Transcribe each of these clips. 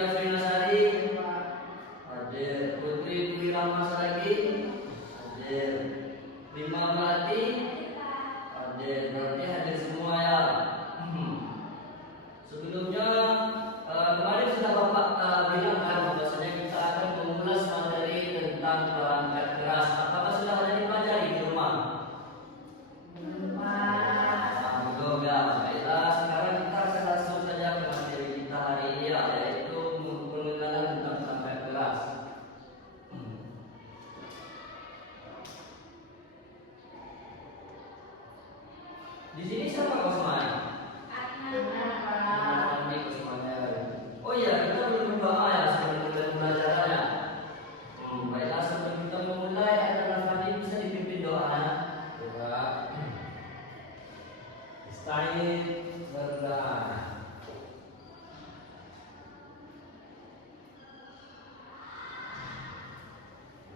Jafri Nasari, hadir. Putri Dwi Ramasaragi, hadir. Bima Melati, hadir. Berarti hadir semua ya. Sebelumnya kemarin sudah Bapak bilang kan bahwasanya kita akan mengulas materi tentang perangkat keras. Apakah sudah ada dipelajari di rumah? Belum ya. Baiklah, sekarang kita akan langsung saja ke materi kita hari ini ya, yaitu pengenalan tentang perangkat keras. Di sini siapa Kosman? Oh iya, kita belum berdoa ya sebelum mulai pembelajarannya. Baiklah, sebelum kita memulai, Ayah Fadil bisa dipimpin doa. Doa. Istahil berdoa.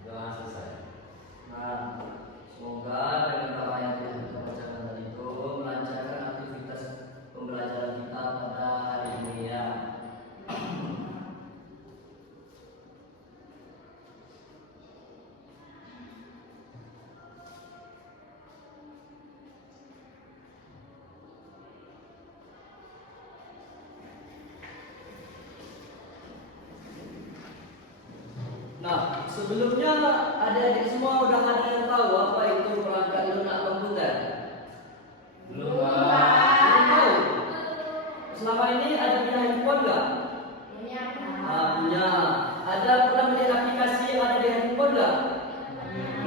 Doa selesai. Nah, semoga dengan doa yang telah kita bacakan tadi itu melancarkan aktivitas pembelajaran kita pada hari ini ya. Nah, sebelumnya adik-adik semua udah ada yang tahu apa itu perangkat lunak komputer? Belum. Belum tahu. Selama ini ada punya handphone nggak? Punya. Ada pernah melihat aplikasi yang ada di handphone nggak?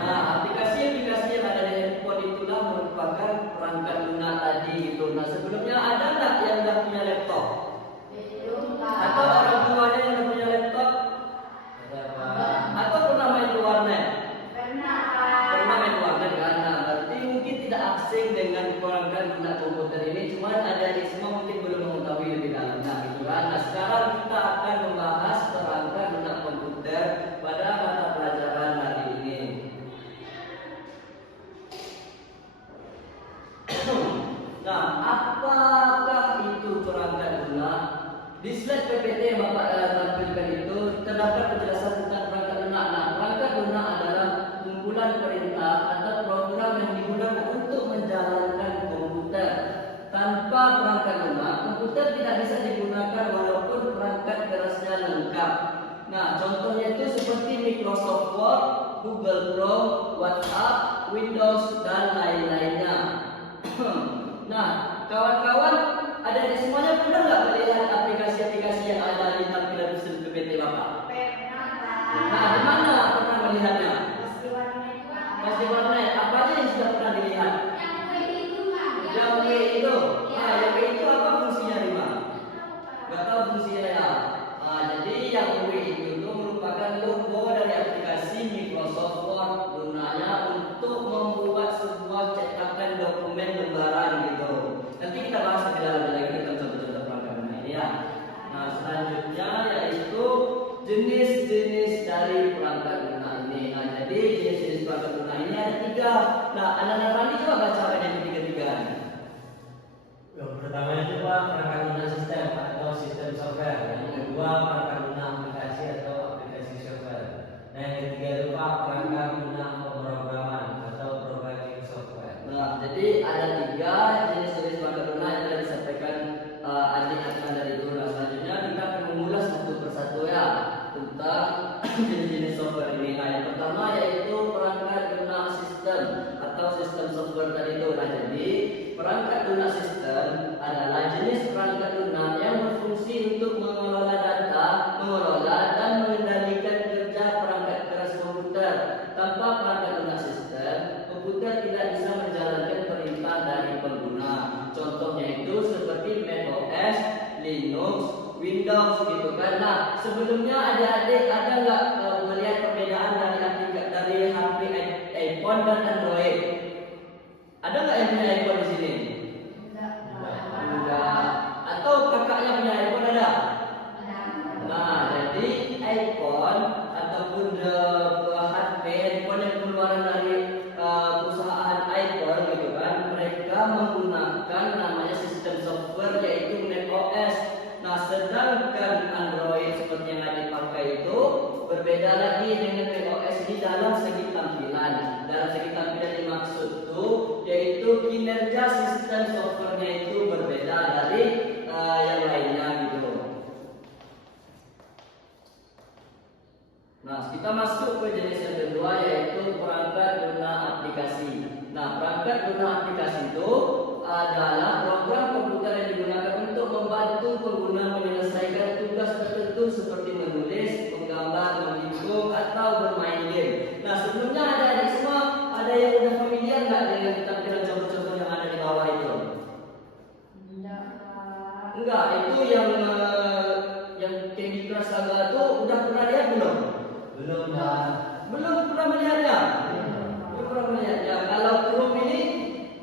Nah, aplikasi-aplikasi yang ada di handphone itulah merupakan perangkat lunak tadi gitu. Nah, sebelumnya ada nggak yang nggak punya laptop? Atau orang tuanya yang nggak punya laptop? Atau pernah main ke warnet? Pernah main ke warnet kan? Nah, berarti mungkin tidak asing dengan perangkat lunak komputer ini. Cuma adik-adik semua mungkin belum mengetahui lebih dalam gitu kan. Nah, sekarang kita akan membahas perangkat lunak komputer pada mata pelajaran hari ini. Nah, apakah itu perangkat lunak? Di slide PPT yang Bapak tampilkan itu terdapat penjelasan tentang perangkat lunak. Nah, perangkat lunak adalah kumpulan perintah atau program yang digunakan untuk menjalankan komputer. Tanpa perangkat lunak, komputer tidak bisa digunakan walaupun perangkat kerasnya lengkap. Nah, contohnya itu seperti Microsoft Word, Google Chrome, WhatsApp, Windows, dan lain-lainnya. Nah, kawan-kawan, ada di semuanya pernah nggak melihat aplikasi-aplikasi yang ada di tampilan mesin PPT Bapak? Nah, di mana pernah melihatnya? Pasti warnet. Apa aja yang sudah pernah dilihat? Yang W itu. Nah, yang W itu apa fungsinya Rima? Gak tahu fungsinya ya. Nah, jadi yang W itu merupakan logo dari aplikasi Microsoft Word. Gunanya untuk membuat sebuah cetakan dokumen lembaran gitu. Nanti kita bahas lebih dalam lagi tentang contoh-contoh perangkat lunak ini ya. Nah, selanjutnya yaitu jenis-jenis dari perangkat lunak ini. Nah, jadi jenis-jenis perangkat lunak ini ada 3. Nah, anak-anak Rani coba baca apa yang ketiga-tiga. Yang pertama itu Pak, perangkat lunak sistem atau sistem software. Yang kedua, perangkat lunak aplikasi atau aplikasi software. Dan yang ketiga itu Pak, perangkat lunak pemrograman atau programming software. Nah, jadi ada 3 jenis-jenis perangkat lunak yang telah disampaikan adik Akmal dari itu. Nah, selanjutnya kita akan mengulas satu persatu ya tentang jenis-jenis software ini. Nah, yang pertama yaitu perangkat lunak sistem atau sistem software tadi itu. Nah, jadi perangkat lunak sistem adalah jenis perangkat lunak yang berfungsi untuk mengelola data, mengelola dan mengendalikan kerja perangkat keras komputer. Tanpa perangkat lunak sistem, komputer tidak bisa menjalankan perintah dari pengguna. Contohnya itu seperti macOS, Linux, Windows gitu kan. Nah, sebelumnya adik-adik ada nggak melihat perbedaan dari HP iPhone dan Android? Ada nggak yang punya iPhone di sini? Enggak. Atau kakaknya punya iPhone ada? Nah, jadi iPhone ataupun HP handphone yang keluaran dari perusahaan iPhone gitu kan, mereka menggunakan namanya sistem software yaitu macOS. Nah, sedangkan Android perangkat guna aplikasi itu adalah program komputer yang digunakan untuk membantu pengguna menyelesaikan tugas tertentu seperti menulis, menggambar, menghitung, atau bermain game. Nah, sebelumnya adik-adik semua ada yang udah familiar nggak dengan tampilan contoh-contoh yang ada di bawah itu? Enggak, itu yang Candy Crush Saga itu udah pernah lihat belum? Belum dah. Belum pernah melihatnya? Belum pernah melihatnya. Kalau Chrome ini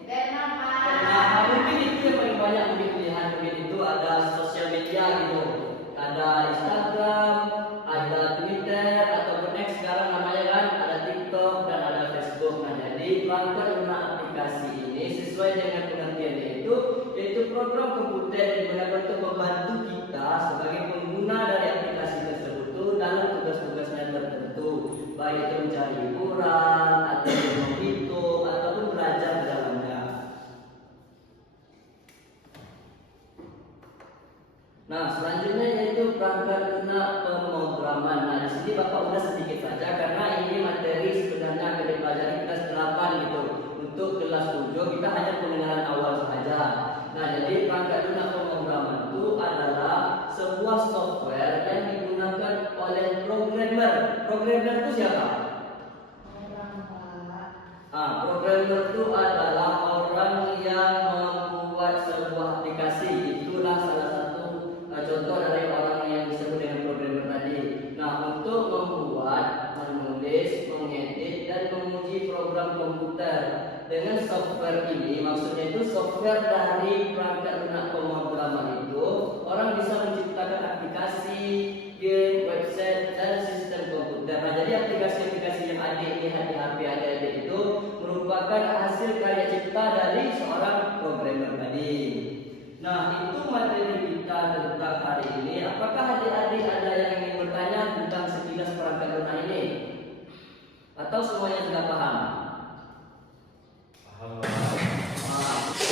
pernah, mungkin itu yang paling banyak mungkin pilihan. Mungkin itu ada sosial media gitu. Ada Instagram, ada Twitter, ataupun X sekarang namanya kan, ada TikTok dan ada Facebook. Nah, jadi perangkat guna aplikasi ini sesuai dengan pengertiannya itu, yaitu program komputer yang digunakan untuk membantu kita sebagai pengguna dari aplikasi tersebut itu dalam tugas-tugasnya tertentu, baik itu mencari hiburan, atau menghitung, ataupun belajar di dalamnya. Nah, selanjutnya yaitu perangkat guna pemrograman. Nah, di sini Bapak udah sedikit saja karena ini materi sebenarnya akan dipelajari kelas 8 gitu. Untuk kelas 7 kita hanya pengenalan awal saja. Nah, jadi perangkat guna pemrograman itu adalah sebuah software yang digunakan oleh programmer. Programmer itu siapa? Programmer itu adalah orang yang membuat sebuah aplikasi. Itulah salah satu contoh dari orang yang disebut dengan programmer tadi. Nah, untuk membuat, menulis, mengedit, dan menguji program komputer dengan software ini, maksudnya itu software dari perangkat lunak pemrograman itu, orang bisa menciptakan aplikasi, game, website, dan sistem komputer. Nah, jadi aplikasi-aplikasi yang adik lihat di HP adik itu merupakan hasil karya cipta dari seorang programmer tadi. Nah, itu materi kita tentang hari ini. Apakah adik-adik ada yang ingin bertanya tentang sekilas perangkat lunak ini? Atau semuanya sudah paham?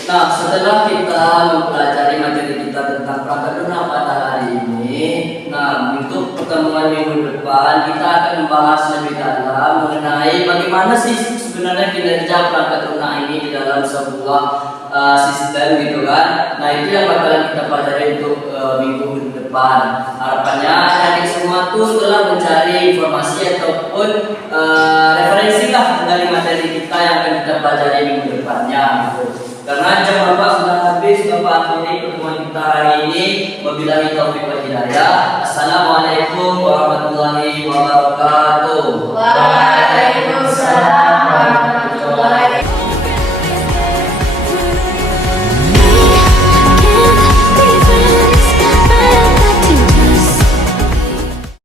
Nah, setelah kita mempelajari materi kita tentang perangkat lunak pada hari ini, nah, untuk pertemuan minggu depan kita akan membahas lebih dalam mengenai bagaimana sih sebenarnya kinerja perangkat lunak ini di dalam sebuah sistem gitu kan. Nah, itu yang bakalan kita pelajari untuk minggu depan. Harapannya adik semua tuh telah mencari informasi ataupun referensi lah dari materi kita yang akan kita pelajari minggu depannya gitu. Karena jam Bapak sudah habis, Bapak akhiri pertemuan kita hari ini. Wabillahi taufiq wal hidayah. Assalamualaikum